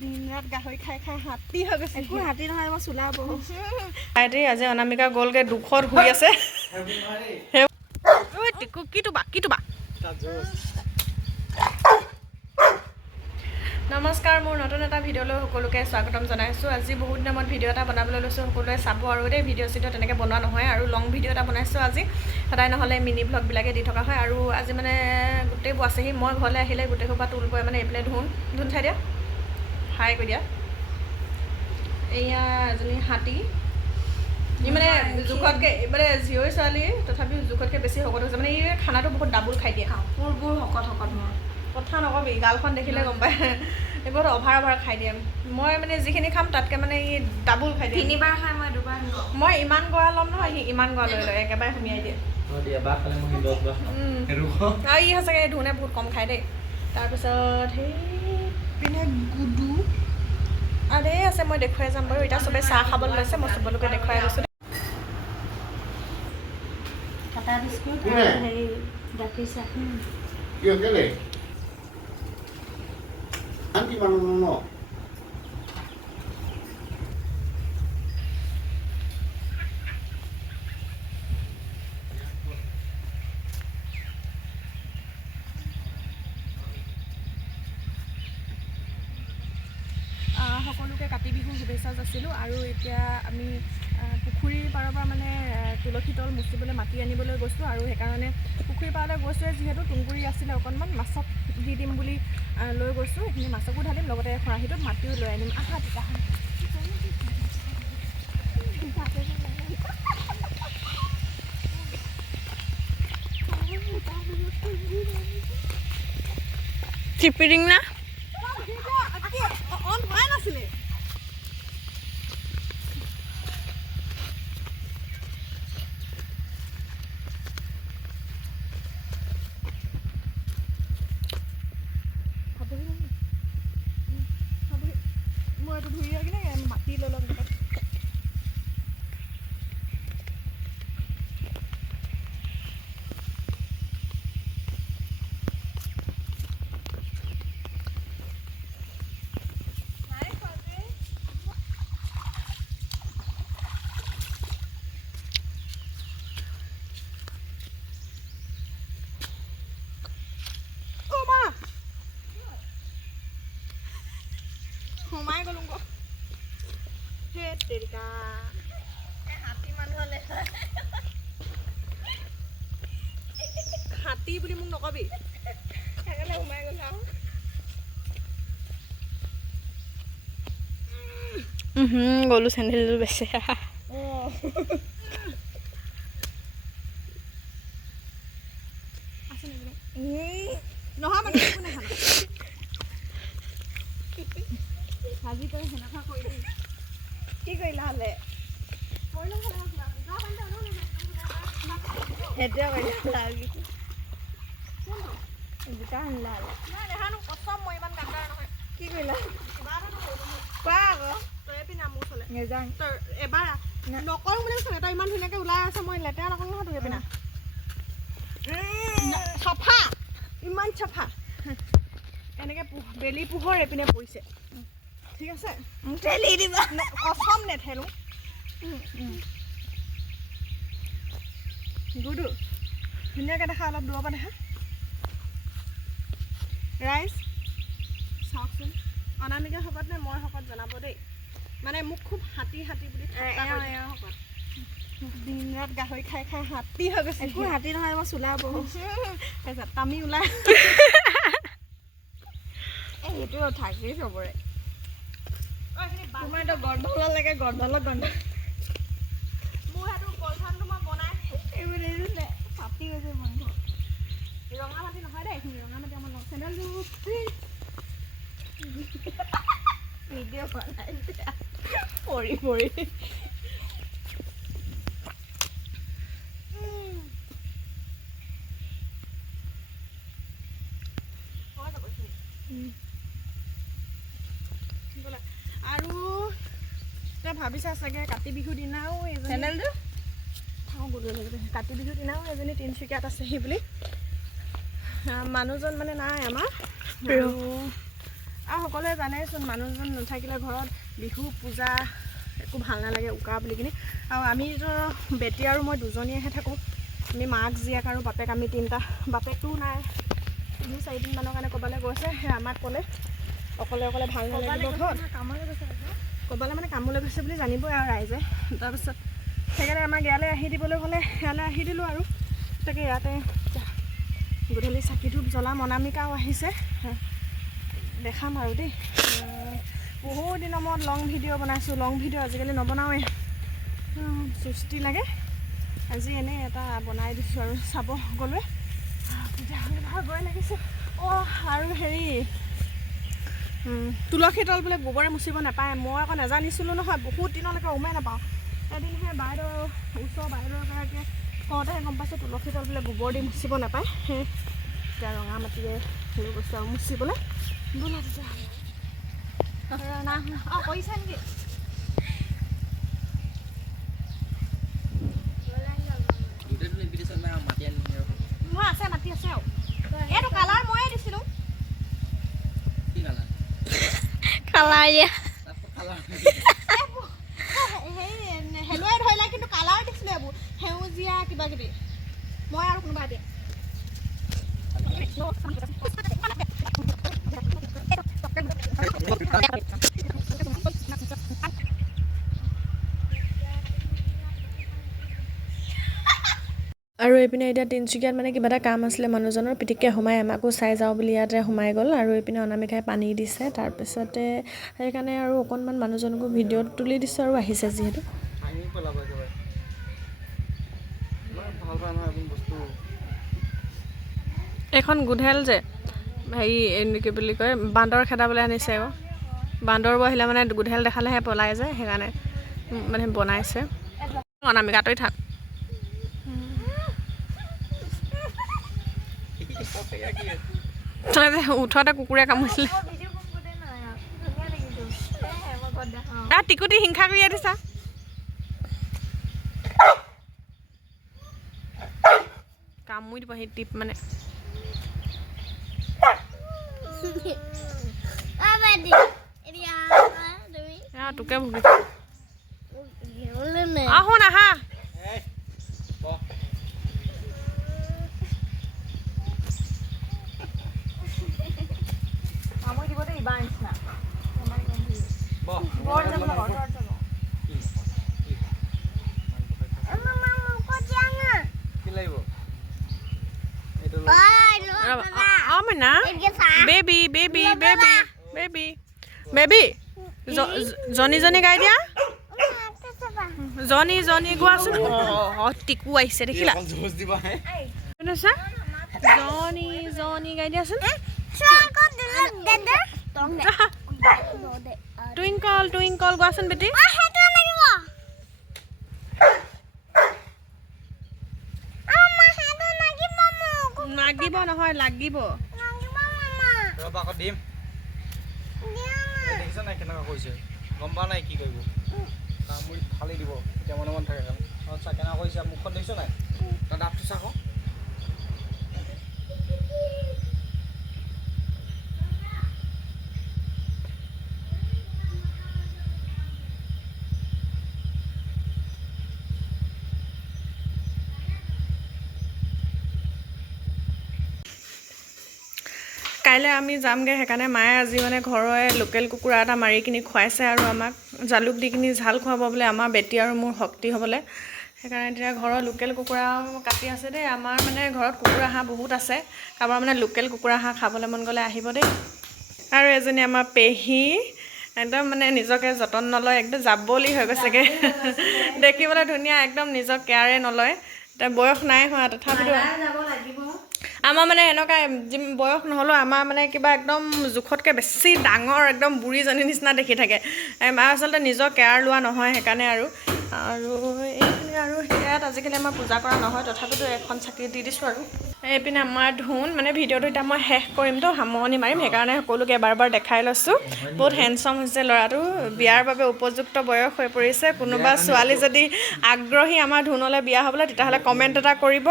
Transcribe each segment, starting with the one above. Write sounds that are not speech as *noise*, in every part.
দিন ৰাত গাহৰি খাই খাই হাতী হৈ গৈছে। একো হাতী নহয় মই চোলা বহুত আইটি আজি অনামিকা গ'লগে দুখত শুই আছে। ঐ, টিকু কি তোবা কি তোবা নমস্কাৰ মোৰ নতুন এটা ভিডিঅ'লৈ সকলোকে স্বাগতম জনাইছোঁ। আজি বহুত দিনৰ মূৰত ভিডিঅ' এটা বনাবলৈ লৈছোঁ সকলোৱে চাব আৰু দেই ভিডিঅ' চিডিঅ' তেনেকৈ বনোৱা নহয় আৰু লং ভিডিঅ' এটা বনাইছোঁ আজি। সদায় নহ'লে মিনি ভ্লগবিলাকে দি থকা হয় আৰু আজি মানে গোটেইবোৰ আছেহি মই ঘৰলৈ আহিলে গোটেই সোপা তোল পৰে মানে এইপিনে ধুন ধুন চাই দিয়া। হাই কৰি দিয়া। এয়া এজনী হাতী। ই মানে জোখতকৈ মানে জীয়ৰী ছোৱালী তথাপিও জোখতকৈ বেছি শকত হৈছে। মানে ই খানাটো বহুত ডাবুল খাই দিয়ে। কাপোৰবোৰ শকত শকত মোৰ। কথা নকবি গালখন দেখিলে গম পায়। এইবোৰ অভাৰ অভাৰ খাই দিয়ে। মই মানে যিখিনি খাম তাতকৈ মানে ই ডাবুল খাই দিয়ে। তিনিবাৰ খাই মই দুবাৰ খাওঁ মই ইমান গৰা ল'ম নহয় সি ইমান গৰা লৈ লয় একেবাৰে সুমিয়াই দিয়ে। খাওঁ আৰু ই সঁচাকৈ ধুনে বহুত কম খায় দেই। তাৰপিছত সেই পিনে গুডু এই মই দেখুৱাই যাম বাৰু। এতিয়া চবেই চাহ খাবলৈ লৈছে মই চবলৈকে দেখুৱাই গৈছোঁ। কাটা বিস্কুট? আৰু হেৰি গাখীৰ চাহ কিয় কেলে আন কিমান ন আহ, সকলোকে কাতি বিহুৰ শুভেচ্ছা যাচিলোঁ আৰু এতিয়া আমি পুখুৰীৰ পাৰৰ পৰা মানে তুলসী তল মুচিবলৈ মাটি আনিবলৈ গৈছোঁ আৰু সেইকাৰণে পুখুৰীৰ পাৰলৈ গৈছোঁৱে যিহেতু তুঁহগুৰি আছিলে অকণমান মাছক দি দিম বুলি লৈ গৈছোঁ সেইখিনি মাছকো ঢালিম লগতে খৰাহীটোত মাটিও লৈ আনিম আহা তেতিয়াহ'লে চিপিৰিং না অন হোৱাই নাছিলে সোমাই গ'লো গো। হে তেৰিকা হাতী মানুহলে হাতী বুলি মোক নকবি। সেইকাৰণে সোমাই গ'লো আৰু গ'লো চেণ্ডেলযোৰ নেকি নহয় মানে ভাজি তই সেনেকুৱা কৰিলি। কি কৰিলা হ'লে? সেইটোৱে কৰিলা জোতা আনিলা হ'লে। কি কৰিলা। কোৱা আকৌ। তই পিনে মোৰ ওচৰলৈ। নেযাং তই এবাৰ আহ। নাই। নকৰোঁ বুলি কৈছোঁ তই ইমান ধুনীয়াকৈ ওলাই আছে মই লেতেৰা নকৰোঁ নহয় তোৰ পিনা চফা! ইমান চফা! এনেকৈ বেলি পোহৰ এইপিনে পৰিছে। ঠিক আছে? ঠেলি দিবা নে- কচম নেঠেলোঁ গুডু ধুনীয়াকৈ দেখা অলপ দূৰৰ পৰা দেখা। ৰাইজ চাওকচোন। অনামিকা শকত নে মই শকত জনাব দেই। মানে মোক খুব হাতী হাতী বুলি। দিন ৰাত গাহৰি খাই খাই হাতী হৈ গৈছে। একো হাতী নহয় মই চোলা বহুত তাৰপিছত তামি ওলাই। *laughs* সেইটো থাকেই চবৰে। তোমাৰ এতিয়া গৰ্দলত লাগে গৰ্দলত গন্ধ। মোৰ সেইটো কলঠানটো মই বনাই এইবোৰ দেখিছিলে ফাটি গৈছে মাংস ৰঙা মাটি নহয় দেই এইখিনি ৰঙা মাটি আমাৰ লগ চেণ্ডেলযোৰ ভিডিঅ' বনাইছে পৰি পৰি আৰু তই ভাবিছা চাগে কাতি বিহুৰ দিনাও চেণ্ডেলটো খাওঁ গধূলি কাতি বিহুৰ দিনাও এজনী তিনিচুকীয়াত আছেহি বুলি। মানুহজন মানে নাই আমাৰ। আৰু আৰু সকলোৱে জানেচোন মানুহজন নাথাকিলে ঘৰত বিহু পূজা একো ভাল নালাগে উকা বুলি কিনি। আৰু আমিতো বেটি আৰু মই দুজনীয়েহে থাকোঁ আমি মাক জীয়েক আৰু বাপেক আমি তিনিটা। বাপেকটো নাই। তিনি চাৰিদিনমানৰ কাৰণে ক'ৰবালৈ গৈছে সেই আমাক ক'লে। অকলে অকলে ভাল নালাগিব ঘৰত। ক'ৰবালৈ মানে কামলৈ গৈছে বুলি জানিবই আৰু ৰাইজে। তাৰপিছত সেইকাৰণে আমাক ইয়ালৈ আহি দিবলৈ ক'লে ইয়ালৈ আহি দিলোঁ আৰু। তাকে ইয়াতে গধূলি চাকি ধূপ জ্বলাম অনামিকাও আহিছে। দেখাম আৰু দেই। বহুত দিনৰ মূৰত লং ভিডিঅ' বনাইছোঁ। লং ভিডিঅ' আজিকালি নবনাওঁৱে। চুস্তি লাগে। আজি এনেই এটা বনাই দিছোঁ আৰু চাব সকলোৱে তেতিয়াহ'লে ভাগৰে লাগিছে। অঁ আৰু হেৰি তুলসী তল বোলে গোবৰে মুচিব নাপায় মই আকৌ নাজানিছিলোঁ নহয় বহুত দিনলৈকে উমাই নাপাওঁ। এদিন সেই বাইদেউ ওচৰৰ বাইদেউ এগৰাকীয়ে কওঁতেহে গম পাইছোঁ তুলসী তল বোলে গোবৰ দি মুচিব নাপায়। সেই এতিয়া ৰঙা মাটিৰে হেৰি গৈছে আৰু মুচিবলৈ ব'লা না অঁ কৰিছা নেকি? মাতি আনিম কালাৰ দিয়া হেলুৱাই ধৰিলে কিন্তু কালাৰ দিছিলোঁ এইবোৰ সেউজীয়া কিবা কিবি মই আৰু কোনোবা দিয়ে আৰু এইপিনে এতিয়া তিনিচুকীয়াত মানে কিবা এটা কাম আছিলে মানুহজনৰ পিটিককৈ সোমাই আমাকো চাই যাওঁ বুলি ইয়াতে সোমাই গ'ল আৰু এইপিনে অনামিকাই পানী দিছে তাৰপিছতে সেইকাৰণে আৰু অকণমান মানুহজনকো ভিডিঅ'ত তুলি দিছোঁ আৰু আহিছে যিহেতু। এইখন গোধেল যে হেৰি এই কি বুলি কয় বান্দৰ খেদাবলৈ আনিছে আকৌ বান্দৰবোৰ আহিলে মানে গোধেল দেখালেহে পলাই যায় সেইকাৰণে মানে বনাইছে। অনামিকা আঁতৰি থাক। তই যে ওঠৰতে কুকুৰে কামুৰিছিলে টিকুটি হিংসা কৰি দিছা কামুৰি দিব সেই টিপ মানে। তোকে ভুগি অ মইনা baby baby baby baby baby Johnny Johnny গাই দিয়া। জনী জনী গোৱাচোন টিকু আহিছে দেখিলা? জনী জনী গাই দিয়াচোন। টুইংকল টুইংকল গোৱাচোন বেটি। লাগিব নহয় লাগিব। ৰ'বা আকৌ দিম দেখিছা নাই কেনেকুৱা কৰিছে গম পোৱা নাই কি কৰিব কামুৰি ফালি দিব এতিয়া মনে মনে থাকে কাৰণে চা কেনেকুৱা কৰিছে মুখখন দেখিছ নাই তাৰ দাঁতটো চাক কাইলৈ আমি যামগৈ সেইকাৰণে মায়ে আজি মানে ঘৰৰে লোকেল কুকুৰা এটা মাৰি কিনি খুৱাইছে আৰু আমাক। জালুক দি কিনি ঝাল খুৱাব বোলে আমাৰ বেটি আৰু মোৰ শক্তি হ'বলৈ। সেইকাৰণে এতিয়া ঘৰৰ লোকেল কুকুৰা কাটি আছে দেই। আমাৰ মানে ঘৰত কুকুৰা হাঁহ বহুত আছে। কাৰোবাৰ মানে লোকেল কুকুৰা হাঁহ খাবলৈ মন গ'লে আহিব দেই। আৰু এজনী আমাৰ পেহী একদম মানে নিজকে যতন নলয় একদম জাবলি হৈ গৈছেগৈ। দেখিবলৈ ধুনীয়া একদম নিজক কেয়াৰে নলয়। এতিয়া বয়স নাই হোৱা তথাপিতো আমাৰ মানে এনেকুৱা বয়স নহ'লেও আমাৰ মানে কিবা একদম জোখতকৈ বেছি ডাঙৰ একদম বুঢ়ীজনীৰ নিচিনা দেখি থাকে। মা আচলতে নিজৰ কেয়াৰ লোৱা নহয় সেইকাৰণে আৰু। আৰু এইখিনি আৰু ইয়াত আজিকালি আমাৰ পূজা কৰা নহয় তথাপিতো এখন চাকি দি দিছোঁ আৰু। এইপিনে আমাৰ ধোন মানে ভিডিঅ'টো এতিয়া মই শেষ কৰিমতো সামৰণি মাৰিম সেইকাৰণে সকলোকে এবাৰ এবাৰ দেখাই লৈছোঁ। বহুত হেণ্ডচম হৈছে ল'ৰাটো বিয়াৰ বাবে উপযুক্ত বয়স হৈ পৰিছে। কোনোবা ছোৱালী যদি আগ্ৰহী আমাৰ ধোনলৈ বিয়া হ'বলৈ তেতিয়াহ'লে কমেণ্ট এটা কৰিব।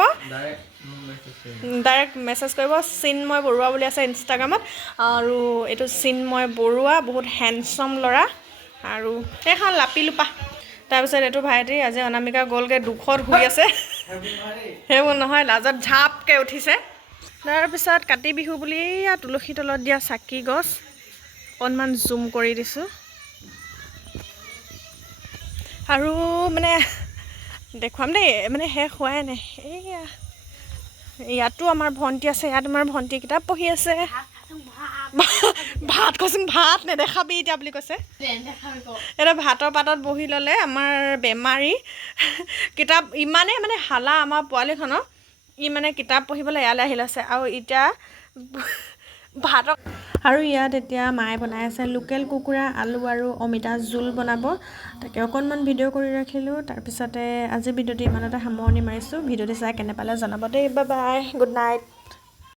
ডাইৰেক্ট মেছেজ কৰিব চিন্ময় বৰুৱা বুলি আছে ইনষ্টাগ্ৰামত আৰু এইটো চিন্ময় বৰুৱা বহুত হেণ্ডচম ল'ৰা। আৰু এইখন লাপি লোপা তাৰপিছত এইটো ভাইটি আজি অনামিকা গ'লগৈ দুখত শুই আছে। সেইবোৰ নহয় লাজত ঝাপকৈ উঠিছে। তাৰপিছত কাতি বিহু বুলি তুলসী তলত দিয়া চাকি গছ। অকণমান জুম কৰি দিছোঁ। আৰু মানে দেখুৱাম দেই মানে শেষ হোৱাই নাই। এইয়া। ইয়াতো আমাৰ ভণ্টি আছে ইয়াত আমাৰ ভণ্টি কিতাপ পঢ়ি আছে। ভাত কৈছোন ভাত নেদেখাবি এতিয়া বুলি কৈছে। এতিয়া ভাতৰ পাতত বহি ল'লে আমাৰ বেমাৰী। কিতাপ ইমানেই মানে হালা আমাৰ পোৱালিখনৰ। ই মানে কিতাপ পঢ়িবলৈ ইয়ালৈ আহি লৈছে। আৰু এতিয়া ভাতক আৰু ইয়াত এতিয়া মায়ে বনাই আছে লোকেল কুকুৰা আলু আৰু অমিতা জোল বনাব। তাকে অকণমান ভিডিঅ' কৰি ৰাখিলোঁ। তাৰপিছতে আজি ভিডিঅ'টো ইমানতে সামৰণি মাৰিছোঁ। ভিডিঅ'টো চাই কেনে পালে জনাব দেই। বাই। Good night.